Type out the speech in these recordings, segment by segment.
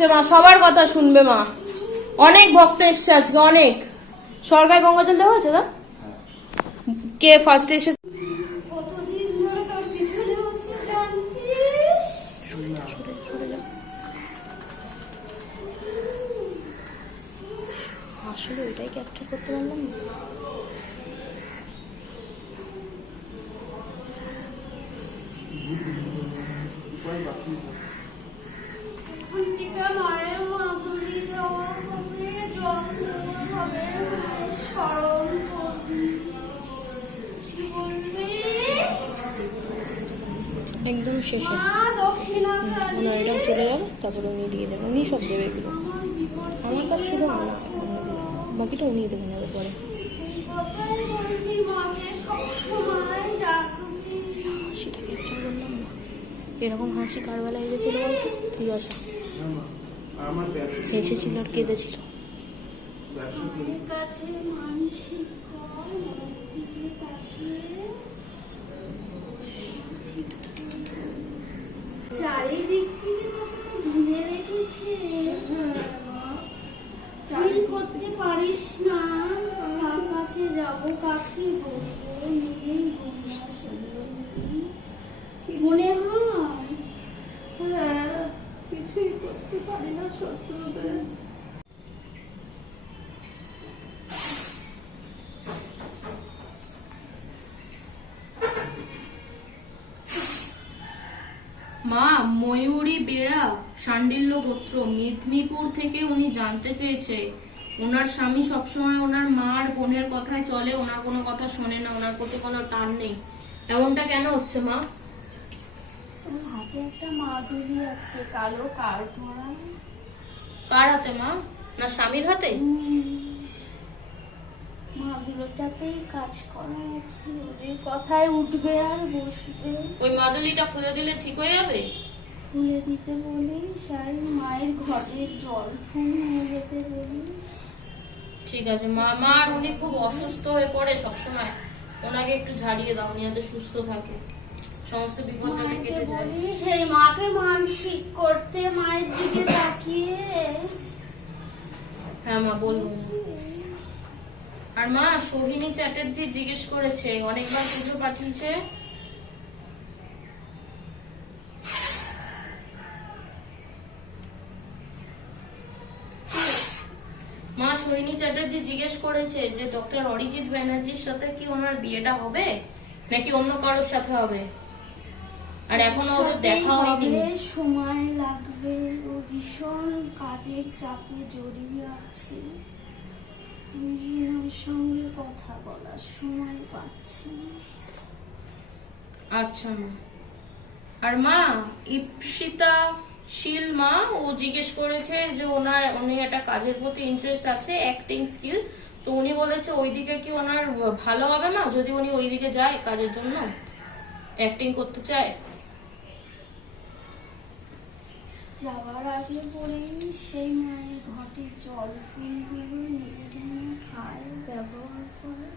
এসছে মা, সবার কথা শুনবে মা। অনেক ভক্ত এসছে আজকে, অনেক। সরকার গঙ্গাজল দেওয়া আছে না? কে ফার্স্ট এসে? আসলে ওইটাই ক্যাপচার করতে পারলাম না। একদম শেষে ওনার এটাও চলে যাবে, তারপরে উনি দিয়ে দেবেন। উনি সব দেবে এগুলো, আমার কাছে শুধু আমার বাকিটা উনি দেবেন এবার পরে। হাসিটা ক্যাপচার করলাম না। এরকম হাসি কার বেলা এসেছিল বলতো? ঠিক আছে, হেসেছিল আর কেঁদেছিল। চারিদিক থেকে ঘিরে রেখেছে, তুই করতে পারিস না। কার কাছে যাবো, কাকে বলবো, নিজেই মনে হয় কিছুই করতে পারি না শত্রুদের। মা, ময়ূরী বেড়া শাণ্ডিল্য গোত্র, মেদিনীপুর থেকে উনি জানতে চেয়েছে। ওনার স্বামী সবসময় ওনার মার বোনের কথায় চলে, ওনার কোনো কথা শোনে না, ওনার প্রতি কোনো টান নেই। এমনটা কেন হচ্ছে মা? হাতে একটা মাদুলি আছে, কালো কার ধরা। কার হাতে মা? না স্বামীর হাতে? মাদুলিটাতেই কাজ করা আছে, ওদের কথায় উঠবে আর বসবে। ওই মাদুলিটা খুলে দিলে ঠিক হয়ে যাবে? খুলে দিতে বলিস, আর মায়ের ঘরের জল ফুল নিয়ে যেতে বলিস। ঠিক আছে মা। আমার উনি খুব অসুস্থ হয়ে পড়ে সবসময়, ওনাকে একটু ঝাড়িয়ে দাও, উনি যাতে সুস্থ থাকে, সমস্ত বিপদ যাতে কেটে যায়। সেই মাকে মানসিক করতে, মায়ের দিকে তাকিয়ে। হ্যাঁ মা, বলবো। আর মা, সোহিনী চ্যাটার্জি জিজ্ঞেস করেছে, অনেকবার পুজো পাঠিয়েছে। মা, সোহিনী চ্যাটার্জি জিজ্ঞেস করেছে যে ডক্টর অরিজিৎ ব্যানার্জির সাথে কি ওনার বিয়েটা হবে নাকি অন্য কারোর সাথে হবে। আর এখনো ওদের দেখা হয়নি। সময় লাগবে, ও ভীষণ কাজের চাপে জড়িয়ে আছে, ওর সঙ্গে কথা বলার সময় পাচ্ছি না। আচ্ছা মা। আর মা, ইপসিতা শীল মা, ও জিজ্ঞেস করেছে যে উনি একটা কাজের প্রতি ইন্টারেস্ট আছে, অ্যাক্টিং স্কিল। তো উনি বলেছে ওইদিকে কি ওনার ভালো হবে না যদি উনি ওইদিকে যায় কাজের জন্য, অ্যাক্টিং করতে চায়। যাওয়ার আগে বলেই সেই মায়ের ঘটে জল ফুলগুলো নিজে যেন খায়, ব্যবহার করে,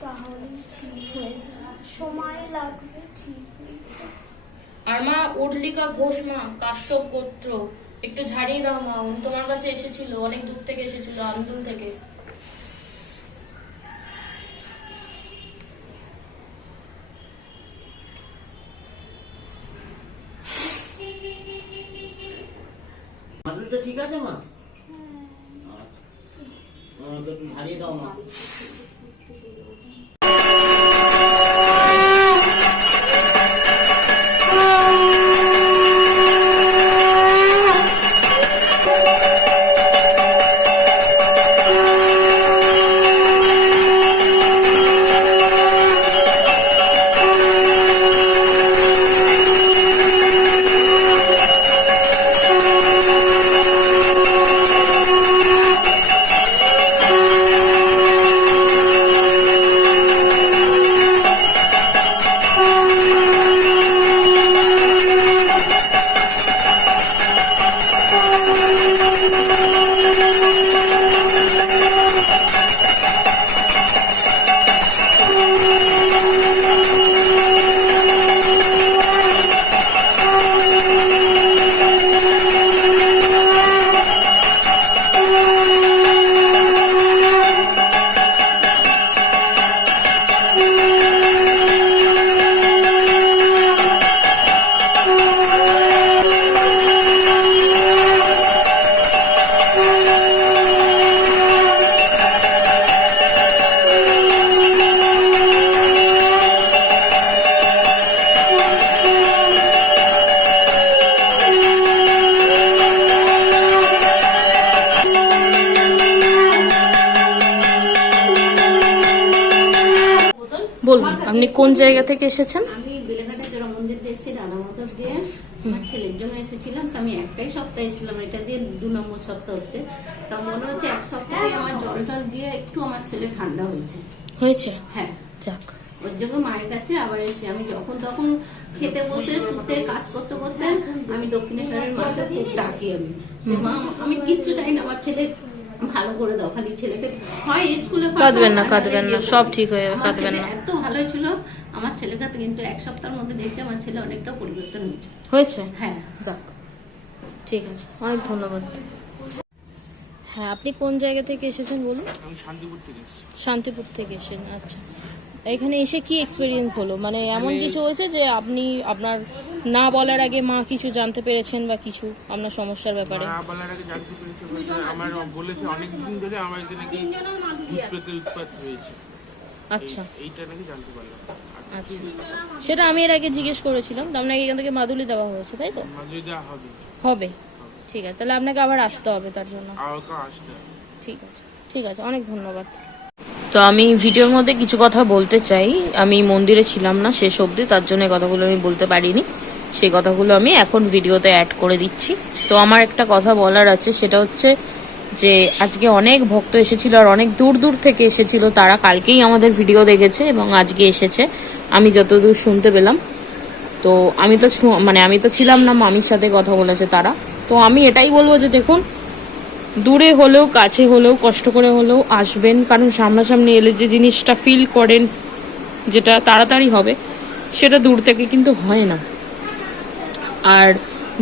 তাহলে ঠিক হয়ে যাবে। সময় লাগবে, ঠিক হয়ে যাবে। আর মা, উর্লিকা ঘোষ মা, কাশ্যপ গোত্র, একটু ঝাড়িয়ে দাও মা। উনি তোমার কাছে এসেছিল, অনেক দূর থেকে এসেছিল, আন্দুল থেকে। মাদুরিটা ঠিক আছে মা? আচ্ছা, একটু ঝাড়িয়ে দাও মা। আপনি কোন জায়গা থেকে এসেছেন? আমি বেলেঘাটা জোড়া মন্দির দিয়ে এসেছি, দাদা মতো দিয়ে আমার ছেলের জন্য এসেছিলাম। তো আমি একটাই সপ্তাহ এসেছিলাম, এটা দিয়ে 2 নম্বর সপ্তাহ হচ্ছে। তা মনে হচ্ছে 1 সপ্তাহে আমার জল টল দিয়ে একটু আমার ছেলে ঠান্ডা হয়েছে। হয়েছে? হ্যাঁ, যাক। ওর জন্য মায়ের কাছে আবার এসেছি। আমি যখন তখন খেতে বসে শুতে কাজ করতে করতে আমি দক্ষিণেশ্বরের মাকে খুব ডাকি আমি, যে মা আমি কিচ্ছু চাই না, আমার ছেলে ভালো করে দাও, খালি ছেলেকে হয় স্কুলে কাঁদবেন না, কাঁদবেন না, সব ঠিক হয়ে যাবে, আমার কাঁদবেন ছেলে না। এত ভালো ছিল আমার ছেলেকে, কিন্তু 1 সপ্তাহের মধ্যে দেখছি আমার ছেলে অনেকটা পরিবর্তন হয়েছে। হয়েছে? হ্যাঁ, যাক, ঠিক আছে, অনেক ধন্যবাদ। হ্যাঁ, আপনি কোন জায়গা থেকে এসেছেন বলুন? আমি শান্তিপুর থেকে এসেছি। শান্তিপুর থেকে এসেছেন, আচ্ছা। এখানে এসে কি এক্সপিরিয়েন্স হলো? মানে এমন কিছু হয়েছে যে আপনি আপনার না বলার আগে মা কিছু জানতে পেরেছেন বা কিছু আপনার সমস্যার ব্যাপারে? মা বলার আগে জানতে পেরেছি বলতে আমার বলেছে অনেকদিন ধরে আমার এতে নাকি ভূত প্রেতের উৎপাত হয়েছে। আচ্ছা এইটা নাকি জানতে পারলাম। আচ্ছা, সেটা আমি এর আগে জিজ্ঞেস করেছিলাম। তো আপনাকে এখান থেকে মাদুলি দেওয়া হয়েছে, তাই তো? মাঝে দেওয়া হবে, হবে, ঠিক আছে। তাহলে আপনাকে আবার আসতে হবে তার জন্য। আওকা আসতে হবে। ঠিক আছে, ঠিক আছে, অনেক ধন্যবাদ। তো আমি ভিডিওর মধ্যে কিছু কথা বলতে চাই। আমি মন্দিরে ছিলাম না শেষ অবধি, তার জন্য এই কথাগুলো আমি বলতে পারিনি। সেই কথাগুলো আমি এখন ভিডিওতে অ্যাড করে দিচ্ছি। তো আমার একটা কথা বলার আছে, সেটা হচ্ছে যে আজকে অনেক ভক্ত এসেছিল আর অনেক দূর দূর থেকে এসেছিল। তারা কালকেই আমাদের ভিডিও দেখেছে এবং আজকে এসেছে, আমি যতদূর শুনতে পেলাম। তো আমি তো ছিলাম না, মামির সাথে কথা বলেছে তারা। তো আমি এটাই বলবো যে দেখুন, দূরে হলেও কাছে হলেও কষ্ট করে হলেও আসবেন, কারণ সামনাসামনি এলে যে জিনিসটা ফিল করেন, যেটা তাড়াতাড়ি হবে, সেটা দূর থেকে কিন্তু হয় না। আর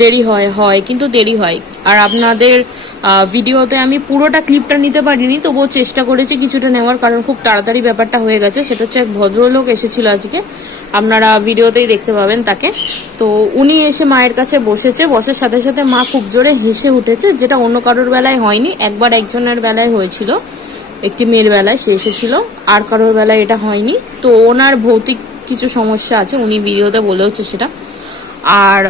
দেরি হয় কিন্তু দেরি হয়। আর আপনাদের ভিডিওতে আমি পুরোটা ক্লিপটা নিতে পারিনি, তবুও চেষ্টা করেছি কিছুটা নেওয়ার, কারণ খুব তাড়াতাড়ি ব্যাপারটা হয়ে গেছে। সেটা হচ্ছে এক ভদ্রলোক এসেছিল আজকে, আপনারা ভিডিওতেই দেখতে পাবেন তাকে। তো উনি এসে মায়ের কাছে বসেছে, বসার সাথে সাথে মা খুব জোরে হেসে উঠেছে, যেটা অন্য কারোর বেলায় হয়নি। একবার একজনের বেলায় হয়েছিল, একটি মেয়ের বেলায় সে এসেছিল, আর কারোর বেলায় এটা হয়নি। তো ওনার ভৌতিক কিছু সমস্যা আছে, উনি ভিডিওতে বলেওছে সেটা। আর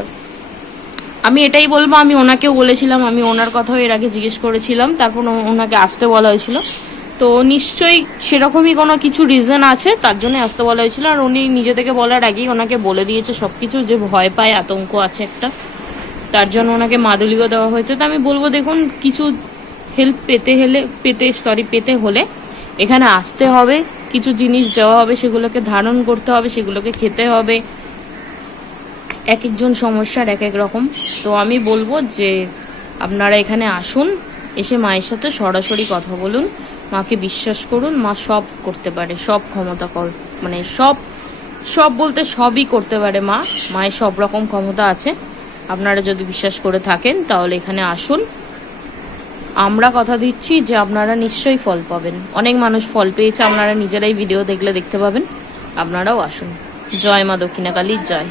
আমি এটাই বলবো, আমি ওনাকেও বলেছিলাম, আমি ওনার কথাও এর আগে জিজ্ঞেস করেছিলাম, তারপর ওনাকে আসতে বলা হয়েছিল। তো নিশ্চয়ই সেরকমই কোনো কিছু রিজন আছে, তার জন্য আসতে বলা হয়েছিল। আর উনি নিজে থেকে বলার আগেই ওনাকে বলে দিয়েছে সবকিছু, যে ভয় পায়, আতঙ্ক আছে একটা, তার জন্য ওনাকে মাদুলিও দেওয়া হয়েছে। তো আমি বলবো দেখুন, কিছু হেল্প পেতে হলে এখানে আসতে হবে, কিছু জিনিস দেওয়া হবে, সেগুলোকে ধারণ করতে হবে, সেগুলোকে খেতে হবে। এক একজন সমস্যার এক এক রকম। তো আমি বলবো যে আপনারা এখানে আসুন, এসে মায়ের সাথে সরাসরি কথা বলুন, মাকে বিশ্বাস করুন, মা সব করতে পারে, সব ক্ষমতা মানে সব বলতে সবই করতে পারে মা। মায়ের সব রকম ক্ষমতা আছে। আপনারা যদি বিশ্বাস করে থাকেন তাহলে এখানে আসুন। আমরা কথা দিচ্ছি যে আপনারা নিশ্চয়ই ফল পাবেন। অনেক মানুষ ফল পেয়েছে, আপনারা নিজেরাই ভিডিও দেখলে দেখতে পাবেন। আপনারাও আসুন। জয় মা দক্ষিণাকালীর জয়।